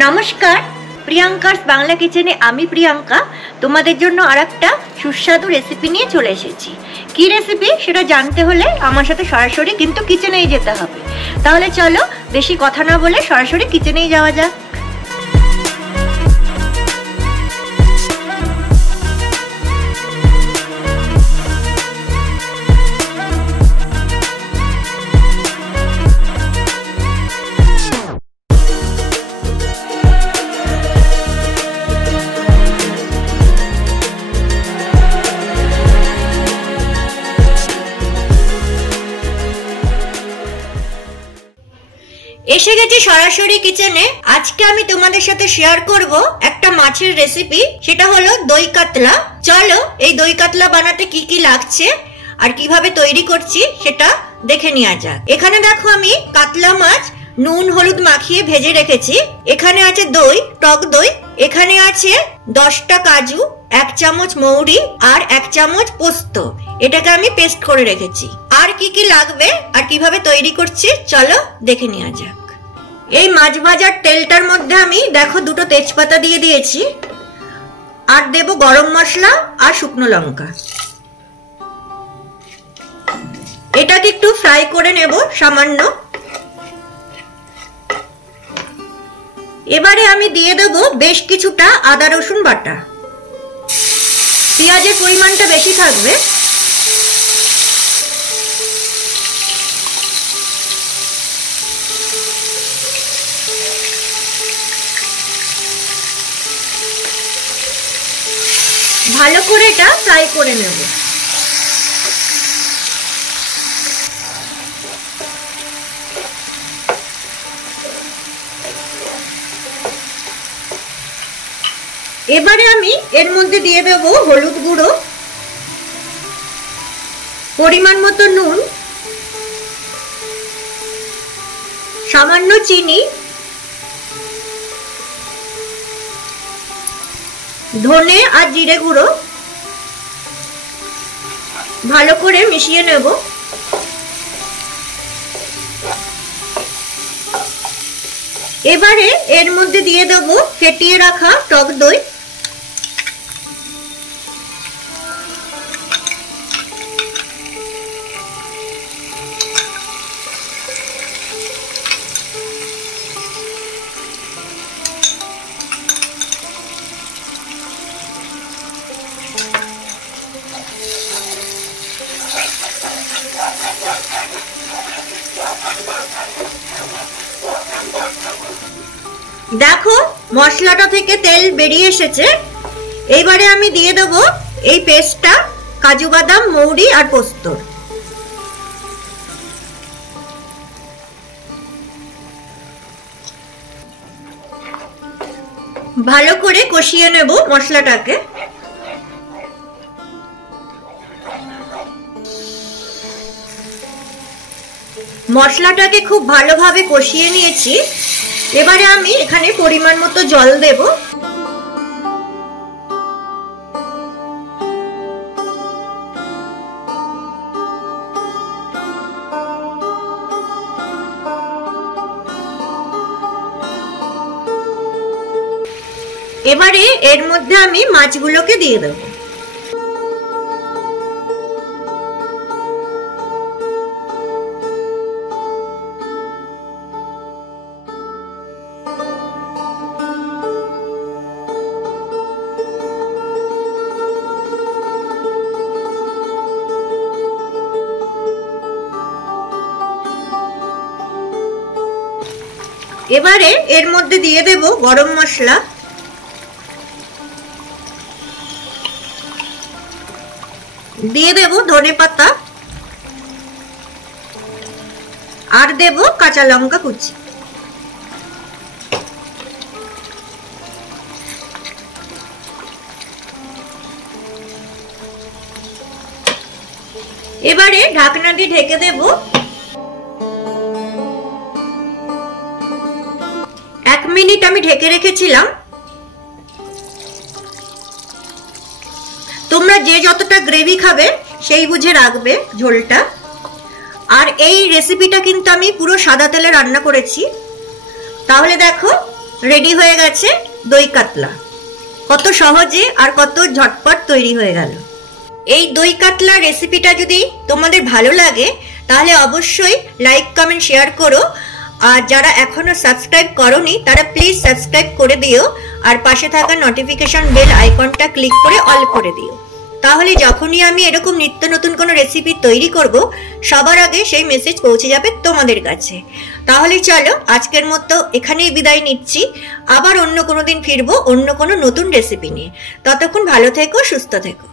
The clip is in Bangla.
নমস্কার, প্রিয়াঙ্কার বাংলা কিচেনে আমি প্রিয়াঙ্কা তোমাদের জন্য আরেকটা সুস্বাদু রেসিপি নিয়ে চলে এসেছি। কি রেসিপি সেটা জানতে হলে আমার সাথে সরাসরি কিন্তু কিচেনেই যেতে হবে। তাহলে চলো বেশি কথা না বলে সরাসরি কিচেনেই যাওয়া যাক। এসে গেছি সরাসরি কিচেনে। আজকে আমি তোমাদের সাথে শেয়ার করব একটা মাছের রেসিপি, সেটা হলো দই কাতলা। চলো এই দই কাতলা বানাতে কি কি লাগছে আর কিভাবে তৈরি করছি সেটা দেখে নেওয়া যাক। এখানে দেখো আমি কাতলা মাছ নুন হলুদ মাখিয়ে ভেজে রেখেছি। এখানে আছে দই, টক দই। এখানে আছে 10টা কাজু, 1 চামচ মৌরি আর 1 চামচ পোস্ত। এটাকে আমি পেস্ট করে রেখেছি। আর কি কি লাগবে আর কিভাবে তৈরি করছি চলো দেখে নেওয়া যাক। এই মাছ ভাজার তেলটার মধ্যে আমি দেখো 2টো তেজপাতা দিয়ে দিয়েছি, আর দেব গরম মশলা আর শুকনো লঙ্কা। এটাকে একটু ফ্রাই করে নেব সামান্য। এবারে আমি দিয়ে দেব বেশ কিছুটা আদা রসুন বাটা। পেঁয়াজের পরিমাণটা বেশি থাকবে। ভালো করে এটা ফ্রাই করে নেব। এবারে আমি এর মধ্যে দিয়ে দেব হলুদ গুঁড়ো, পরিমাণ মতো নুন, সামান্য চিনি, ধনে আর জিরে গুঁড়ো। ভালো করে মিশিয়ে নেব। এবারে এর মধ্যে দিয়ে দেব ফেটিয়ে রাখা টক দই। দেখো মশলাটা থেকে তেল বেরিয়ে এসেছে। এইবারে আমি দিয়ে দেব এই পেস্টটা, কাজু বাদাম মৌরি আর পোস্ত। ভালো করে কষিয়ে নেব মশলাটাকে। মশলাটাকে খুব ভালোভাবে কষিয়ে নিয়েছি। এবারে আমি এখানে পরিমাণ মতো জল দেব। এবারে এর মধ্যে আমি মাছগুলোকে দিয়ে দেব। এবারে এর মধ্যে দিয়ে দেব গরম মশলা, দিয়ে দেব ধনে পাতা আর দেব কাঁচা লঙ্কা কুচি। এবারে ঢাকনা দিয়ে ঢেকে দেব। 1 মিনিট আমি ঢেকে রেখেছিলাম। তোমরা যে যতটা গ্রেভি খাবে সেই বুঝে রাখবে ঝোলটা। আর এই রেসিপিটা কিন্তু আমি পুরো সাদা তেলে রান্না করেছি। তাহলে দেখো রেডি হয়ে গেছে দই কাতলা। কত সহজে আর কত ঝটপট তৈরি হয়ে গেল। এই দই কাতলা রেসিপিটা যদি তোমাদের ভালো লাগে তাহলে অবশ্যই লাইক কমেন্ট শেয়ার করো। আর যারা এখনো সাবস্ক্রাইব করোনি তারা প্লিজ সাবস্ক্রাইব করে দিও, আর পাশে থাকা নোটিফিকেশন বেল আইকনটা ক্লিক করে অল করে দিও। তাহলে যখনই আমি এরকম নিত্য নতুন কোনো রেসিপি তৈরি করব সবার আগে সেই মেসেজ পৌঁছে যাবে তোমাদের কাছে। তাহলে চলো আজকের মতো এখানেই বিদায় নিচ্ছি। আবার অন্য কোনো দিন ফিরবো অন্য কোনো নতুন রেসিপি নিয়ে। ততক্ষণ ভালো থেকো, সুস্থ থেকো।